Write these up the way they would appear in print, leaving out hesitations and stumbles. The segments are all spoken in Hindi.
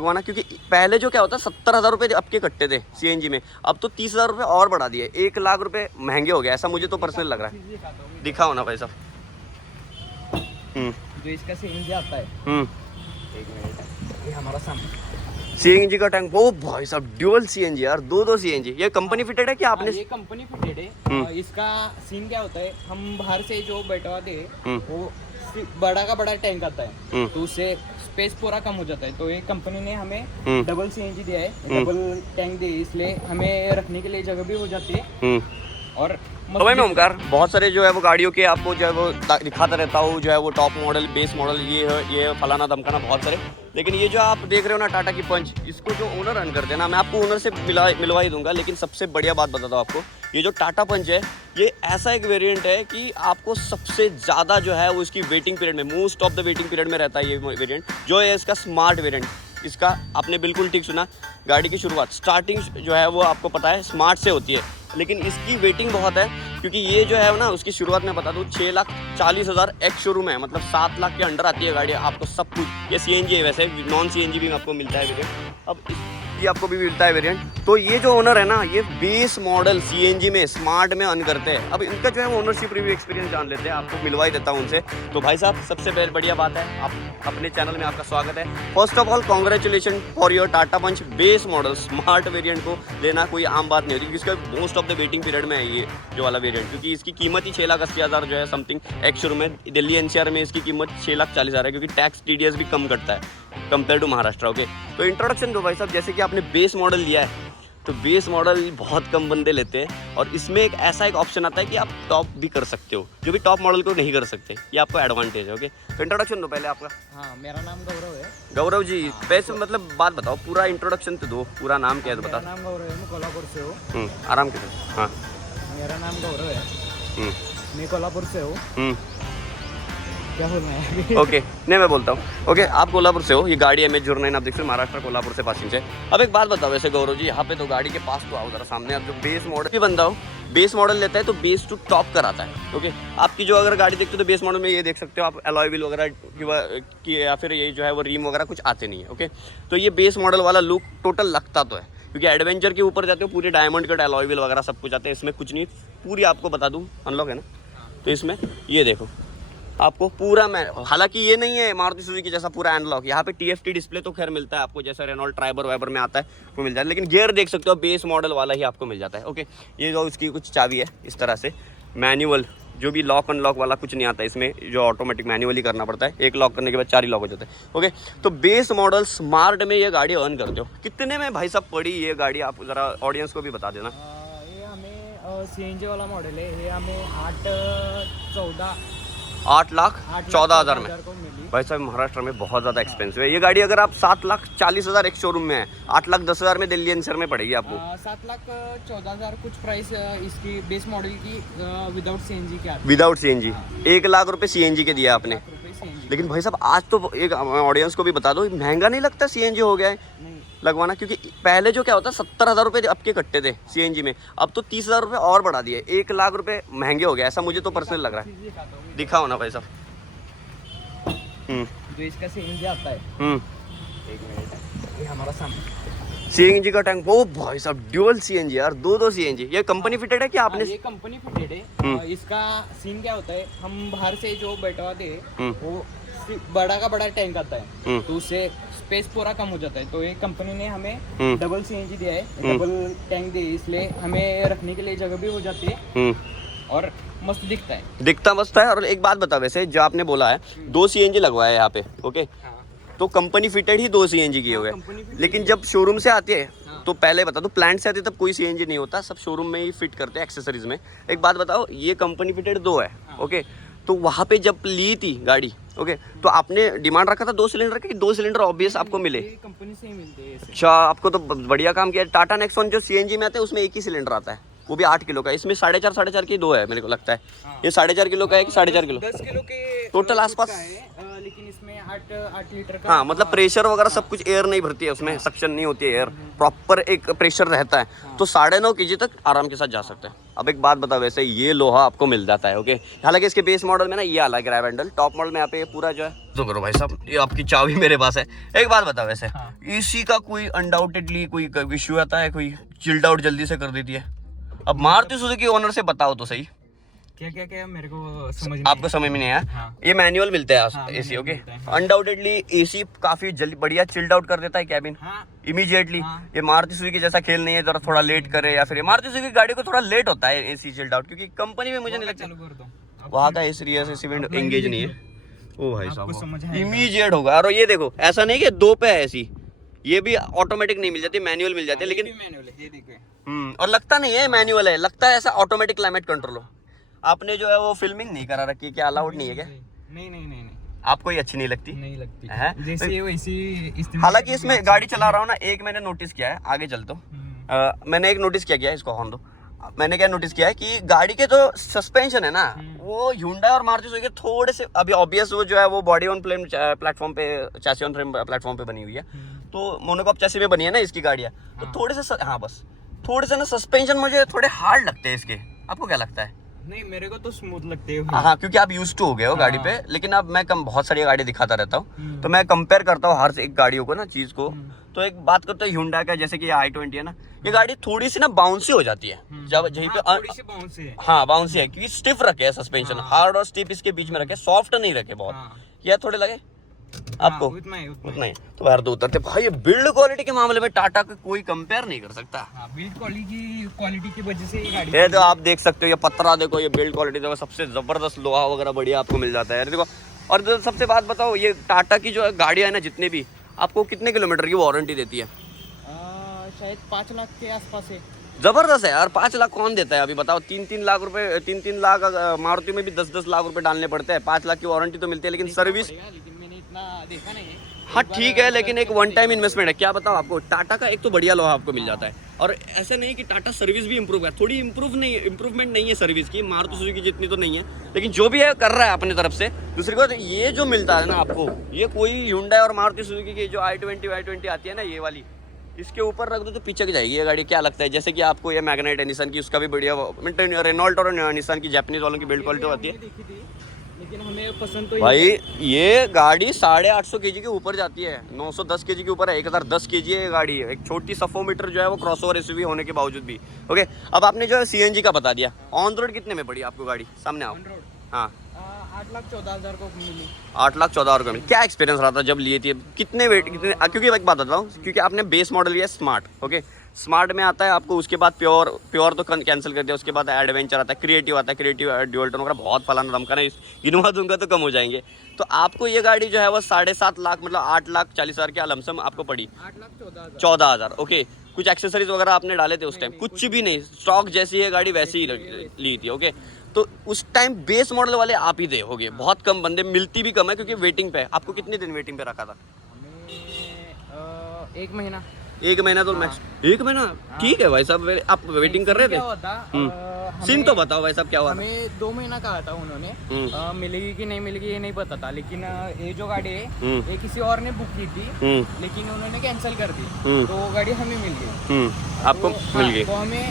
लगवाना, क्योंकि पहले जो क्या होता है 70,000 रुपये अब के कट्टे थे सीएनजी में, अब तो 30,000 रुपये और बढ़ा दिए, 1 लाख रुपए महंगे हो गए, ऐसा मुझे तो पर्सनल लग रहा है। दिखाओ ना भाई साहब। जो इसका सीएनजी आता है, एक मिनट, ये हमारा सामने सीएनजी का टैंक, वो भाई साहब ड्यूअल सीएनजी यार, दो सीएनजी। ये कंपनी फिटेड है कि आपने? ये कंपनी फिटेड है। इसका सीन क्या होता है, हम बाहर से जो बैठवाते हैं वो बड़ा का बड़ा टैंक आता है, तो उससे स्पेस पूरा कम हो जाता है। तो ये कंपनी ने हमें डबल सीएनजी दिया है, डबल टैंक दिया है, इसलिए हमें रखने के लिए जगह भी हो जाती है। और तो भाई मैं ओमकार, बहुत सारे जो है वो गाड़ियों के आपको जो है वो दिखाता रहता हूँ, जो है वो टॉप मॉडल, बेस मॉडल, ये फलाना धमकाना बहुत सारे। लेकिन ये जो आप देख रहे हो ना टाटा की पंच, इसको जो ओनर रन करते हैं ना, मैं आपको ओनर से मिलवा ही दूंगा। लेकिन सबसे बढ़िया बात बताता हूँ आपको, ये जो टाटा पंच है, ये ऐसा एक वेरिएंट है कि आपको सबसे ज़्यादा जो है वो इसकी वेटिंग पीरियड में, most of the waiting period में रहता है ये वेरिएंट, जो है इसका स्मार्ट वेरिएंट। इसका आपने बिल्कुल ठीक सुना, गाड़ी की शुरुआत स्टार्टिंग जो है वो आपको पता है स्मार्ट से होती है, लेकिन इसकी वेटिंग बहुत है, क्योंकि ये जो है ना उसकी शुरुआत में बता दूँ 6,40,000 एक्स शोरूम है, मतलब 7 लाख के अंडर आती है गाड़ी आपको सब कुछ। ये सीएनजी है, वैसे नॉन सीएनजी भी आपको मिलता है वेरिएंट, अब ये आपको भी मिलता है वेरिएंट। तो ये जो ओनर है ना, ये बेस मॉडल सीएनजी में स्मार्ट में अर्न करते हैं। अब इनका जो है ओनरशिप रिव्यू एक्सपीरियंस जान लेते हैं, आपको मिलवा ही देता हूँ उनसे। तो भाई साहब, सबसे बढ़िया बात है, आप अपने चैनल में आपका स्वागत है। First of all congratulation for your Tata Punch base model smart variant को लेना कोई आम बात नहीं होती, क्योंकि इसका most of the waiting period में है ये जो वाला वेरिएंट, क्योंकि इसकी कीमत ही 6,80,000 जो है समथिंग एक्स शोरूम में। दिल्ली एनसीआर में इसकी कीमत 6,40,000 है, क्योंकि टैक्स टीडीएस भी कम कटता है कंपेयर टू महाराष्ट्र। ओके, तो इंट्रोडक्शन दो भाई साहब। जैसे कि आपने बेस मॉडल लिया है, तो बेस मॉडल बहुत कम बंदे लेते हैं, और इसमें एक ऐसा एक ऑप्शन आता है कि आप टॉप भी कर सकते हो, जो भी टॉप मॉडल को नहीं कर सकते, ये आपको एडवांटेज है। ओके, तो इंट्रोडक्शन दो पहले आपका। हाँ, मेरा नाम गौरव है। गौरव जी, वैसे मतलब बात बताओ, पूरा इंट्रोडक्शन तो दो, पूरा नाम क्या है तो मेरा बताओ। नाम गौरव है, मैं कोल्हापुर से हूँ। आराम करो। हाँ, मेरा नाम गौरव है, मैं कोल्हापुर से हूँ। क्या बोलना है? ओके, नहीं मैं बोलता हूँ। ओके, आप कोल्हापुर से हो, ये गाड़ी है MH09, आप देख सकते हो, महाराष्ट्र कोल्हापुर से पासिंग से। अब एक बात बताओ वैसे गौरव जी, यहाँ पे तो गाड़ी के पास तो आओ जरा सामने, आप जो बेस मॉडल भी बंदा हो, बेस मॉडल लेता है तो बेस टू टॉप कराता है। ओके, आपकी जो अगर गाड़ी देखते हो तो बेस मॉडल में ये देख सकते हो आप, अलॉय व्हील वगैरह की या फिर ये जो है वो रिम वगैरह कुछ आते नहीं है। ओके, तो ये बेस मॉडल वाला लुक टोटल लगता तो है, क्योंकि एडवेंचर के ऊपर जाते हो पूरे डायमंड कट अलॉय व्हील वगैरह सब कुछ आते हैं, इसमें कुछ नहीं। पूरी आपको बता दूँ, अनलॉक है ना, तो इसमें ये देखो आपको पूरा, मैं हालांकि ये नहीं है मारुति सुजुकी जैसा पूरा एनालॉग, यहाँ पे TFT डिस्प्ले तो खैर मिलता है आपको, जैसा रेनॉल्ट ट्राइबर वाइबर में आता है वो मिल जाता है, लेकिन गियर देख सकते हो बेस मॉडल वाला ही आपको मिल जाता है। ओके, ये जो इसकी कुछ चाबी है इस तरह से, मैनुअल जो भी लॉक अनलॉक वाला कुछ नहीं आता इसमें, जो ऑटोमेटिक मैनुअली करना पड़ता है, एक लॉक करने के बाद 4 ही लॉक हो जाते हैं। ओके, तो बेस मॉडल स्मार्ट में ये गाड़ी अर्न करते हो। कितने में भाई साहब पड़ी ये गाड़ी, आप ज़रा ऑडियंस को भी बता देना। ये हमें CNG वाला मॉडल है, ये हमें 8,14,000 में। को मिली। भाई साहब, महाराष्ट्र में बहुत ज़्यादा एक्सपेंसिव है ये गाड़ी। अगर आप 7,40,000 एक शोरूम में है, 8,10,000 में दिल्ली एनसीआर में पड़ेगी आपको। 7,14,000 कुछ प्राइस इसकी बेस मॉडल की विदाउट CNG के आती है। विदाउट CNG 1 लाख रुपए CNG के दिया आपने। CNG। लेकिन भाई साहब, आज तो एक ऑडियंस को भी बता दो, महंगा नहीं लगता CNG हो गया है नहीं, लगवाना, क्योंकि पहले जो क्या होता है 70,000 रुपये अब के कट्टे थे CNG में, अब तो 30,000 रुपये और बढ़ा दिए, 1 लाख रुपए महंगे हो गए, ऐसा मुझे तो पर्सनल लग रहा है। दिखाओ ना भाई साहब। जो इसका CNG आता है, एक मिनट, ये हमारा सामने CNG का टैंक, वो भाई साहब ड्यूअल CNG यार, दो CNG। ये कंपनी फिटेड है कि आपने? ये कंपनी फिटेड है। इसका सीन क्या होता है, हम बाहर से जो बैठवाते हैं वो बड़ा का बड़ा टैंक आता है, तो उससे स्पेस पूरा कम हो जाता है। तो ये कंपनी ने हमें डबल CNG दिया है, डबल टैंक दिया है, इसलिए हमें रखने के लिए जगह भी हो जाती है और मस्त दिखता है, दिखता मस्त है। और एक बात बता, वैसे जो आपने बोला है 2 CNG लगवाया है यहाँ पे, ओके, तो कंपनी फिटेड ही 2 CNG किए हुए हैं, लेकिन जब शोरूम से आती है तो पहले बता दो, प्लांट से आती है तब कोई CNG नहीं होता, सब शोरूम में ही फिट करते हैं एक्सेसरीज में। एक बात बताओ, ये कंपनी फिटेड 2 है, ओके, तो वहाँ पे जब ली थी गाड़ी, ओके, तो आपने डिमांड रखा था 2 सिलेंडर का, कि 2 सिलेंडर ऑब्वियस आपको मिले? कंपनी से ही मिलते हैं। अच्छा, आपको तो बढ़िया काम किया। टाटा नेक्सॉन जो CNG में आता है उसमें एक ही सिलेंडर आता है, वो भी 8 किलो का, इसमें 4.5 के 2 है मेरे को लगता है। ये 4.5 किलो का है कि 4.5 किलो? 10 किलो के टोटल आसपास लेकिन इसमें 8 लीटर का। हाँ मतलब प्रेशर वगैरह सब कुछ, एयर नहीं भरती है उसमें, सक्शन नहीं होती है एयर, प्रॉपर एक प्रेशर रहता है। तो 9.5 kg तक आराम के साथ जा सकते हैं। अब एक बात बताओ, वैसे ये लोहा आपको मिल जाता है ओके। हालांकि इसके बेस मॉडल में ना ये अलग ग्रैब हैंडल, टॉप मॉडल में यहाँ पे ये पूरा जो है तो करो भाई साहब, ये आपकी चाबी मेरे पास है। एक बात बताओ वैसे एसी का कोई अनडाउटेडली कोई इश्यू आता है, कोई चिल्ड आउट जल्दी से कर देती है? अब मारुति सुजुकी ओनर से बताओ तो सही, क्या मेरे को समझ आपको समझ में नहीं आया। हाँ। ये मैनुअल मिलता है एसी ओके। अनडाउटेडली एसी काफी जल्दी बढ़िया चिल्ड आउट कर देता है कैबिन इमीडिएटली। ये मारुति सुजुकी जैसा खेल नहीं है जरा थोड़ा लेट करे, या फिर ये मारुति सुजुकी गाड़ी को थोड़ा लेट होता है एसी चिल्ड आउट, क्योंकि कंपनी में मुझे नहीं लगता वहाँ का एसी विंड एंगेज नहीं है। ओ भाई साहब इमीडिएट होगा। और ये देखो ऐसा नहीं कि 2 पे है एसी, ये भी ऑटोमेटिक नहीं मिल जाती, मैनुअल मिल जाती है। लेकिन और लगता नहीं है मैनुअल है, लगता है ऐसा ऑटोमेटिक क्लाइमेट कंट्रोल हो। आपने जो है वो फिल्मिंग नहीं करा रखी है क्या? अलाउड नहीं है क्या? नहीं आपको ये अच्छी नहीं लगती है? जैसे वैसी। हालांकि इसमें गाड़ी चला रहा हूँ ना, एक मैंने नोटिस किया है, आगे चलता हूँ। मैंने एक नोटिस किया इसको हॉर्न दो। मैंने क्या नोटिस किया है कि गाड़ी के जो सस्पेंशन है ना, वो Hyundai और मारुति सुजुकी थोड़े से, अभी ऑब्वियस वो जो है वो बॉडी ऑन फ्रेम प्लेटफॉर्म पे, चैसी ऑन फ्रेम प्लेटफॉर्म पे बनी हुई है, तो मोनोकॉक चैसी में बनी है ना इसकी गाड़ियाँ, तो थोड़े से बस थोड़े से ना सस्पेंशन मुझे थोड़े हार्ड लगते हैं इसके। आपको क्या लगता है? नहीं मेरे को तो स्मूथ लगते हैं। हाँ क्योंकि आप यूज टू हो गए हो गाड़ी पे। लेकिन अब मैं बहुत सारी गाड़ी दिखाता रहता हूँ, तो मैं कंपेयर करता हूँ हर एक गाड़ियों को ना, चीज को। तो एक बात करते हैं Hyundai का, जैसे कि ये i20 है ना, ये गाड़ी थोड़ी सी ना बाउंसी हो जाती है जब जहीं पे बाउंसी है, क्योंकि स्टिफ रखे है सस्पेंशन, हार्ड और स्टिफ इसके बीच में रखे, सॉफ्ट नहीं रखे बहुत। या थोड़े लगे आपको? उतना ही। तो बाहर दो उतरते भाई, ये बिल्ड क्वालिटी के मामले में टाटा का कोई कंपेयर नहीं कर सकता। बिल्ड क्वालिटी की वजह से ये गाड़ी, ये तो आप देख सकते हो, ये पत्रा देखो, ये बिल्ड क्वालिटी देखो, सबसे जबरदस्त लोहा वगैरह बढ़िया आपको मिल जाता है देखो। और सबसे बात बताओ, ये टाटा की जो गाड़ियां है ना जितने भी, आपको कितने किलोमीटर की वारंटी देती है? शायद 5 लाख के आसपास है। जबरदस्त है यार। 5 लाख कौन देता है अभी बताओ? 3-3 लाख रुपए, 3-3 लाख मारुति में भी 10-10 लाख रुपए डालने पड़ते हैं। 5 लाख की वारंटी तो मिलती है, लेकिन सर्विस, देखा नहीं है। हाँ ठीक है, लेकिन एक वन टाइम इन्वेस्टमेंट है। क्या बताओ आपको, टाटा का एक तो बढ़िया लोहा आपको मिल जाता है, और ऐसा नहीं कि टाटा सर्विस भी इंप्रूव है, थोड़ी इंप्रूवमेंट नहीं है सर्विस की, मारुति सुजुकी जितनी तो नहीं है, लेकिन जो भी है कर रहा है अपनी तरफ से। दूसरी बात, ये जो मिलता है ना आपको, ये कोई Hyundai और मारुति सुजुकी की जो i20 आती है ना, ये वाली, इसके ऊपर रख दो तो पीछे की जाएगी ये गाड़ी। क्या लगता है? जैसे कि आपको ये मैग्नेट है निसान की, उसका भी बढ़िया, रेनॉल्ट और निसान की जापानीज वालों की बिल्ड क्वालिटी होती है, लेकिन हमें पसंद तो भाई ये गाड़ी 850 kg के ऊपर जाती है, 910 kg के ऊपर है, 1010 kg है ये गाड़ी। एक छोटी सफोमीटर जो है वो क्रॉसओवर एसयूवी होने के बावजूद भी ओके। अब आपने जो है CNG का बता दिया, ऑन रोड कितने में पड़ी आपको गाड़ी? सामने आओ। हाँ 8,14,000 को मिली। 8,14,000 को मिली। क्या एक्सपीरियंस रहा था जब लिए थे? कितने वेट, कितने? क्योंकि एक बात बताता हूँ, क्योंकि आपने बेस मॉडल लिया स्मार्ट ओके, स्मार्ट में आता है आपको, उसके बाद प्योर तो कैंसिल कर दिया, उसके बाद एडवेंचर आता है, क्रिएटिव आता है, क्रिएटिव ड्यूल टोन वगैरह, बहुत फलाना दम का ना, गिनवा दूंगा तो कम हो जाएंगे। तो आपको ये गाड़ी जो है वो 7.5 लाख, मतलब 8,40,000 के लमसम आपको पड़ी। 8,14,000 ओके। कुछ एक्सेसरीज वगैरह आपने डाले थे उस टाइम? कुछ भी नहीं, स्टॉक जैसी है गाड़ी वैसी ही ली थी ओके। तो उस टाइम बेस मॉडल वाले आप ही दे होगे, बहुत कम बंदे, मिलती भी कम है क्योंकि वेटिंग पे है। आपको कितने दिन वेटिंग पे रखा था? हमें 1 महीना। 1 महीना तो मैक्स 1 महीना ठीक है भाई साहब। आप वेटिंग कर रहे थे? सीन तो बताओ भाई साहब क्या हुआ? हमें 2 महीना कहा था उन्होंने, मिलेगी कि नहीं मिलेगी ये नहीं पता था, लेकिन ये जो गाड़ी है ये किसी और ने बुक की थी, लेकिन उन्होंने कैंसिल कर दी, तो वो गाड़ी हमें मिल गई। आपको मिल गई? तो हमें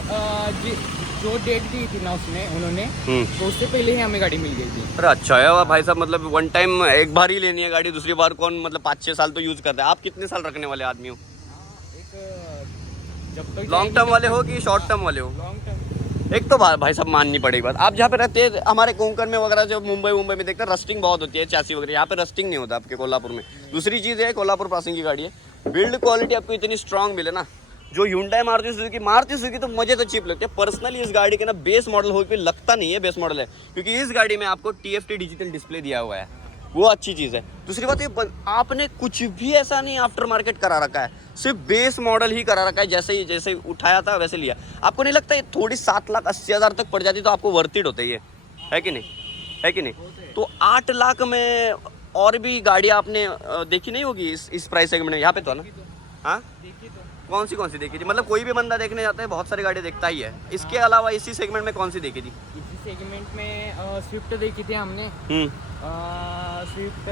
जो डेट दी थी ना उसने, उन्होंने, तो उससे पहले ही हमें गाड़ी मिल गई थी। अरे अच्छा है भाई साहब, मतलब वन टाइम एक बार ही लेनी है गाड़ी, दूसरी बार कौन मतलब 5-6 साल तो यूज करता है। आप कितने साल रखने वाले आदमी हो? लॉन्ग टर्म वाले हो कि शॉर्ट टर्म वाले हो? Long term. एक तो भाई साहब माननी पड़ेगी बात, आप जहाँ पे रहते हैं, हमारे कोंकण में वगैरह, जो मुंबई में देखते हैं रस्टिंग बहुत होती है चैसी वगैरह, यहाँ पे रस्टिंग नहीं होता आपके कोल्हापुर में। दूसरी चीज़ है, कोल्हापुर पासिंग की गाड़ी है, बिल्ड क्वालिटी आपको इतनी स्ट्रांग मिले ना, जो Hyundai मारुति सुजुकी तो मुझे तो चीप लगती है पर्सनली। इस गाड़ी के ना बेस मॉडल हो के लगता नहीं है बेस मॉडल है, क्योंकि इस गाड़ी में आपको TFT डिजिटल डिस्प्ले दिया हुआ है, वो अच्छी चीज़ है। दूसरी बात, ये आपने कुछ भी ऐसा नहीं आफ्टर मार्केट करा रखा है, सिर्फ बेस मॉडल ही करा रखा है, जैसे उठाया था वैसे लिया। आपको नहीं लगता ये थोड़ी 7,80,000 तक पड़ जाती तो आपको वर्थ इट होता है? है कि नहीं? तो 8 लाख में और भी गाड़ी आपने देखी नहीं होगी इस प्राइस सेगमेंट में, यहाँ पे तो है ना। हाँ देखिए तो कौन सी देखी थी? मतलब कोई भी बंदा देखने जाता है बहुत सारी गाड़ी देखता ही है। इसके अलावा इसी सेगमेंट में कौन सी देखी थी? इसी सेगमेंट में स्विफ्ट देखी थी हमने, स्विफ्ट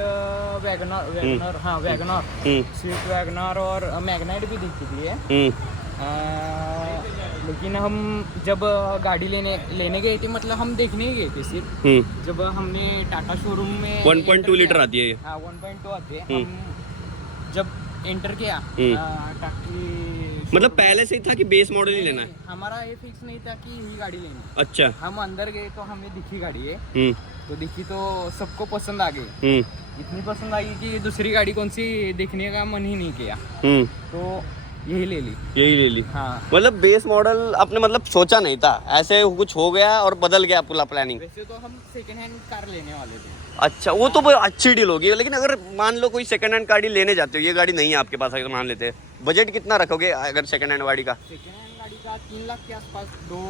वैगनर हाँ वैगनर, स्विफ्ट वैगनर और मैग्नाइट भी देखी थी है। लेकिन हम जब गाड़ी लेने गए थे, मतलब हम देखने ही गए थे सिर्फ, जब हमने टाटा शोरूम में 1.2 लीटर आती है ये। हाँ 1.2 आती है। हम जब एंटर किया टाटा, मतलब पहले से ही था कि बेस मॉडल ही लेना है? हमारा ये फिक्स नहीं था कि यही गाड़ी लेनी है। अच्छा। हम अंदर गए तो हमें दिखी गाड़ी है, तो दिखी तो सबको पसंद आ गई। इतनी पसंद आई कि दूसरी गाड़ी कौन सी देखने का मन ही नहीं किया, तो यही ले ली। हाँ मतलब बेस मॉडल आपने मतलब सोचा नहीं था, ऐसे कुछ हो गया और बदल गया पूरा प्लानिंग? वैसे तो हम सेकंड हैंड कार लेने वाले थे। अच्छा, वो तो अच्छी डील होगी। लेकिन अगर मान लो कोई सेकंड हैंड गाड़ी लेने जाते हो, ये गाड़ी नहीं है आपके पास, अगर मान लेते हैं, बजट कितना रखोगे अगर सेकंड हैंड गाड़ी का? सेकंड हैंड गाड़ी का 3 लाख के आसपास।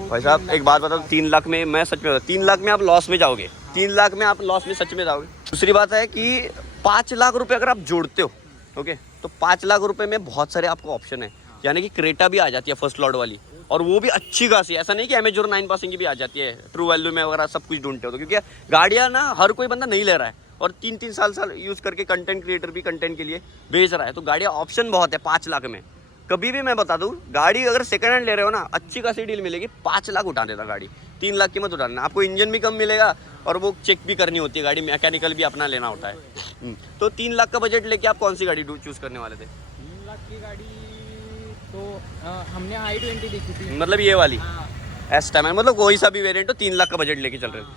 भाई साहब एक बात बताओ, 3 लाख में मैं सच में बताऊं, 3 लाख में आप लॉस में जाओगे। 3 लाख में आप लॉस में सच में जाओगे। दूसरी बात है कि 5 लाख रुपए अगर आप जोड़ते हो, ओके, तो 5 लाख रुपए में बहुत सारे आपको ऑप्शन है। यानी कि क्रेटा भी आ जाती है फर्स्ट लॉट वाली, और वो भी अच्छी खासी। ऐसा नहीं कि अमेजोर 9 पासिंग की भी आ जाती है, ट्रू वैल्यू में वगैरह सब कुछ ढूंढते हो तो। क्योंकि गाड़ियाँ ना हर कोई बंदा नहीं ले रहा है, और 3-3 साल यूज़ करके कंटेंट क्रिएटर भी कंटेंट के लिए बेच रहा है। तो गाड़ियाँ ऑप्शन बहुत है 5 लाख में। कभी भी मैं बता दूं, गाड़ी अगर सेकंड हैंड ले रहे हो ना, अच्छी खासी डील मिलेगी। 5 लाख उठा देता गाड़ी, 3 लाख की मत उठा देना। आपको इंजन भी कम मिलेगा, और वो चेक भी करनी होती है गाड़ी, मैकेनिकल भी अपना लेना होता है। तो 3 लाख का बजट लेके आप कौन सी गाड़ी चूज़ करने वाले थे? 3 लाख की गाड़ी तो हमने i20 देखी थी, मतलब ये वाली हाँ। एस टाइम, मतलब कोई सा भी वेरिएंट हो, 3 लाख का बजट लेके चल रहे हो।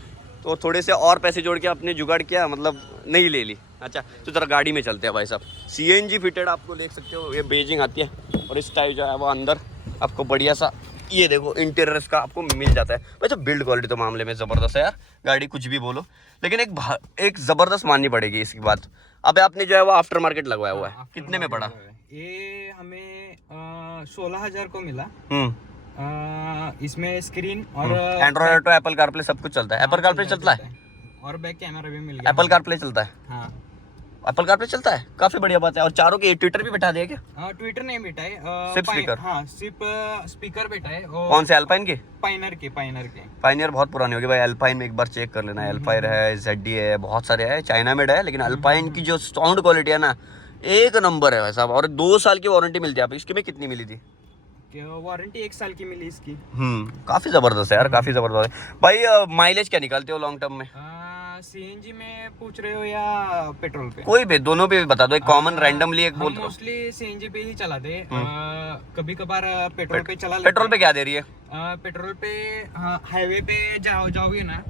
तो थोड़े से और पैसे जोड़ के आपने जुगाड़ किया, मतलब नहीं ले ली। अच्छा, तो जरा गाड़ी में चलते हैं भाई साहब। CNG फिटेड आपको देख सकते हो, ये बेजिंग आती है, और इस टाइप जो है वो अंदर आपको बढ़िया सा, ये देखो इंटीरियर इसका आपको मिल जाता है। वैसे बिल्ड क्वालिटी तो मामले में ज़बरदस्त है यार, गाड़ी कुछ भी बोलो, लेकिन एक ज़बरदस्त माननी पड़ेगी इसकी बात। अब आपने जो है वो आफ्टर मार्केट लगवाया हुआ है, कितने में पड़ा? ये हमें 16,000 को मिला। इसमें स्क्रीन और एंड्रॉइड ऑटो, एप्पल कारप्ले सब कुछ चलता है। एप्पल कारप्ले चलता है, और बैक कैमरा भी मिल गया। एप्पल कारप्ले चलता है? हाँ एप्पल कारप्ले चलता है, काफी बढ़िया बात है। और चारों के ट्विटर भी बैठा दिया क्या? ट्विटर नहीं बैठा है, सिर्फ स्पीकर? हाँ सिर्फ स्पीकर बैठा है। कौन से, अल्पाइन के? पाइनर के। पाइनियर बहुत पुरानी होगी भाई, अल्पाइन में एक बार चेक कर लेना। अल्पाइन है, ZD है, बहुत सारे है, चाइना मेड है, लेकिन अल्पाइन की जो साउंड क्वालिटी है ना, एक नंबर है भाई साहब। और 2 साल की वारंटी मिलती है। आप इसकी में कितनी मिली थी? वारंटी 1 साल की मिली इसकी। काफी जबरदस्त है यार, काफी जबरदस्त है भाई। माइलेज क्या निकालते हो लॉन्ग टर्म में? CNG में पूछ रहे हो या पेट्रोल पे? कोई भी, दोनों पे बता दो, एक कॉमन रैंडमली एक बोल दो। मोस्टली CNG पे ही चलाते, कभी कभार पेट्रोल पे चला लेते। पेट्रोल पे क्या दे रही है? पेट्रोल पे हाईवे पे जाओगे ना,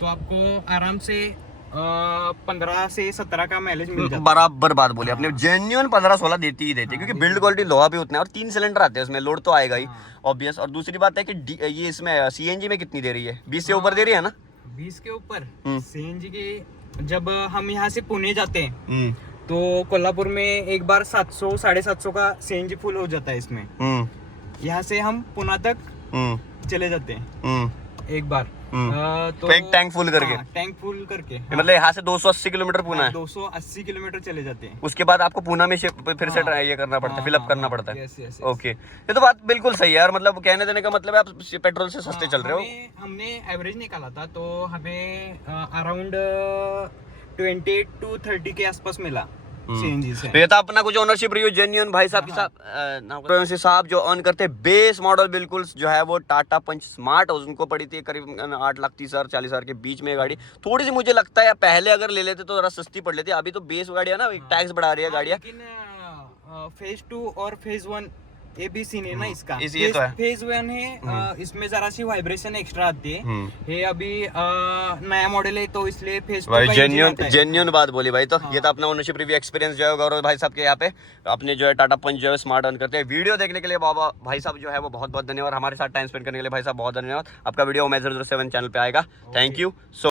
तो आपको आराम से 15 से 17 का माइलेज मिल जाता है। बराबर बात बोली आपने, जेन्युइन 15-16 देती ही देती है, क्योंकि बिल्ड क्वालिटी लोहा भी उतना है, और 3 सिलेंडर आते हैं उसमें, लोड तो आएगा ही ऑब्वियस। और दूसरी बात है कि ये इसमें CNG में कितनी दे रही है? 20 से ऊपर दे रही है ना? 20 के ऊपर। CNG के जब हम यहाँ से पुणे जाते हैं, तो कोल्हापुर में एक बार 700 750 का CNG फुल हो जाता है इसमें। यहाँ से हम पुणे तक चले जाते हैं एक बार, तो एक टैंक फुल करके। टैंक फुल करके, मतलब यहाँ से 280 किलोमीटर पुणे है? 280 किलोमीटर चले जाते हैं। उसके बाद आपको पुणे में फिर से ये करना पड़ता है, फिलअप करना पड़ता है। यस। ओके, ये तो बात बिल्कुल सही है यार। मतलब कहने देने का मतलब है आप पेट्रोल से सस्ते चल रहे हो। हमने एवरेज निकाला था, तो हमें अराउंड 28 to 30 के आसपास मिला CNG से। तो ये था अपना कुछ ओनरशिप रिव्यू जेन्युइन भाई साहब के साथ। साहब जो अर्न करते हैं बेस मॉडल बिल्कुल जो है वो टाटा पंच स्मार्ट, उनको पड़ी थी करीब 8,30,000-40,000 के बीच में गाड़ी। थोड़ी सी मुझे लगता है पहले अगर ले लेते तो जरा सस्ती पड़ लेती। अभी तो बेस गाड़ी है ना, टैक्स बढ़ा रही है गाड़ियाँ। लेकिन फेज 2 और फेज 1 ABC है ना इसका। ये तो है। फेज 1 है, इसमें जरा सी वाइब्रेशन एक्स्ट्रा आती है। ये अभी नया मॉडल है, तो इसलिए फेज 2 भाई जेन्युइन बात बोली भाई। तो ये था अपना ओनरशिप रिव्यू एक्सपीरियंस जो है गौरव भाई साहब के यहाँ पे अपने जो है टाटा पंच जो है स्मार्ट अर्न करते हैं। वीडियो देखने के लिए बाबा भाई साहब जो है वो बहुत बहुत धन्यवाद। हमारे साथ टाइम स्पेंड करने के लिए भाई साहब बहुत धन्यवाद। आपका वीडियो Omega 007 चैनल पे आएगा। Thank you so